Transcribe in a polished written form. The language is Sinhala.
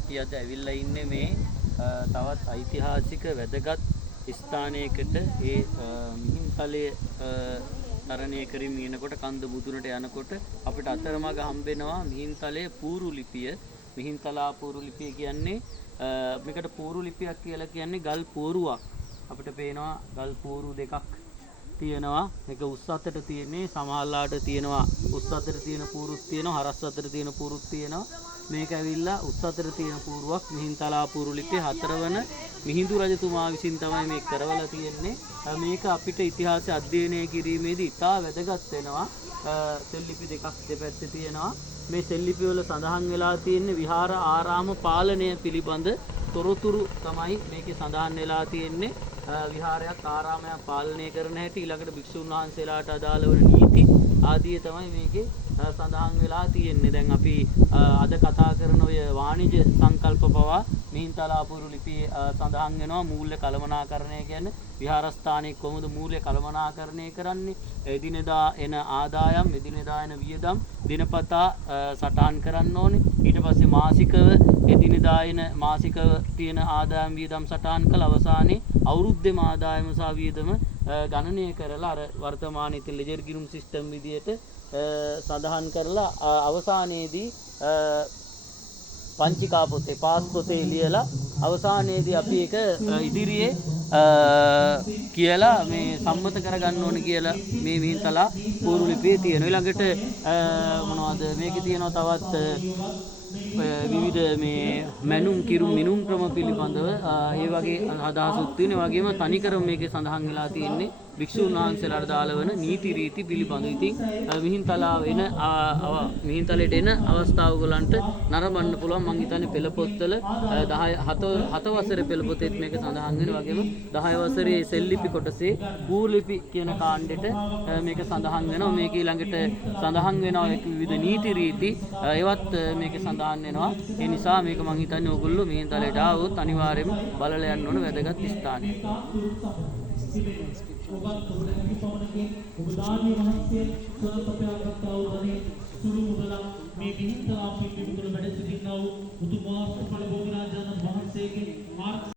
අපි අද ඇවිල්ලා ඉන්නේ මේ තවත් ඓතිහාසික වැදගත් ස්ථානයකට ඒ මිහින්තලයේ තරණය කරමින් යනකොට කන්ද මුදුනට යනකොට අපිට අතරමඟ හම්බෙනවා මිහින්තලයේ පූරු ලිපිය. මිහින්තලා පූරු ලිපිය කියන්නේ මේකට පූරු ලිපියක් කියලා කියන්නේ ගල් පෝරුවක්. අපිට පේනවා ගල් පෝරු දෙකක් තියෙනවා. මේක උස් අතට තියෙන්නේ, සමහරලාට තියෙනවා උස් අතට තියෙන පූරුත් තියෙනවා, හරස් අතට තියෙන පූරුත් තියෙනවා. මේක ඇවිල්ලා උස් අතට තියෙන පූරුවක්. මිහින්තලා පූරු ලිපිය 4 වන මිහිඳු රජතුමා විසින් තමයි මේක කරවලා තියෙන්නේ. මේක අපිට ඉතිහාසය අධ්‍යයනය කිරීමේදී ඉතා වැදගත් වෙනවා. සෙල්ලිපි දෙකක් දෙපැත්තේ තියෙනවා. මේ සෙල්ලිපි වල සඳහන් වෙලා තියෙන්නේ විහාර ආරාම පාලනය පිළිබඳ තොරතුරු තමයි මේකේ සඳහන් වෙලා තියෙන්නේ. විහාරයක් ආරාමයක් පාලනය කරන හැටි, ඊළඟට භික්ෂුන් වහන්සේලාට අදාළ වන නීති ආදී තමයි මේකේ සඳහන් වෙලා තියෙන්නේ. දැන් අපි අද කතා කරන ඔය වාණිජ සංකල්ප පවා මිහින්තලා පූරු ලිපියේ සඳහන් වෙනවා. මූල්‍ය කළමනාකරණය කියන්නේ විහාරස්ථානයේ කොහොමද මූල්‍ය කළමනාකරණය කරන්නේ, එදිනෙදා එන ආදායම්, එදිනෙදා එන වියදම් දිනපතා සටහන් කරන්න ඕනේ. ඊට පස්සේ මාසිකව එදිනෙදා එන මාසිකව තියෙන ආදායම් වියදම් සටහන් කළ අවසානයේ අවුරුද්දේම ආදායම සහ වියදම ගණනය කරලා අර වර්තමානයේ තියෙන ලෙජර් ගිණුම් සිස්ටම් විදියට සඳහන් කරලා අවසානයේදී පංචිකා පොතේ පාස් පොතේ ලියලා අවසානයේදී අපි ඒක ඉදිරියේ කියලා මේ සම්මත කරගන්න ඕනේ කියලා මේ මිහින්තලා පූරු ලිපියේ තියෙනවා. ඊළඟට මොනවද මේකේ තියෙනවා තවත් විවිධ මේ මැනුම් කිරුම් මිනුම් ක්‍රම පිළිබඳව ඒ වගේ අදහසුත් තියෙන වගේම තනිකරම මේකේ සඳහන් වෙලා තියෙන්නේ භික්ෂුන් වහන්සේලාට දාල වන නීති රීති පිළිබඳව. ඉතින් මිහින්තලයට එන අවස්ථාව ඔයගලන්ට නරඹන්න පුළුවන්. මං හිතන්නේ පෙළ පොත්වල 7 වසරේ පෙළ පොතේත් මේක සඳහන් වෙන වගේම 10 වසරේ සෙල්ලිපි කොටසේ පූර්ලිපි කියන කාණ්ඩෙට මේක සඳහන් වෙනවා. මේක ඊළඟට සඳහන් වෙනවා විවිධ නීති රීති ඒවත් මේකේ සඳහන් වෙනවා. ඒ නිසා මේක මං හිතන්නේ ඕගොල්ලෝ මිහින්තලයට ආවොත් අනිවාර්යයෙන්ම බලලා යන්න ඕන වැදගත් ස්ථානයක්. ඔබත් ඔබගේ පමණකින් ඔබ දානීය මහත්ය සුවපතයාගත්තා වූ ධනෙ සුළු මුදලක් මේ මිහින්තලා පිළිබඳව වැඩ සිටිනා වූ උතුම් වාස්තු ඵල භෝගනාජන වහන්සේගේ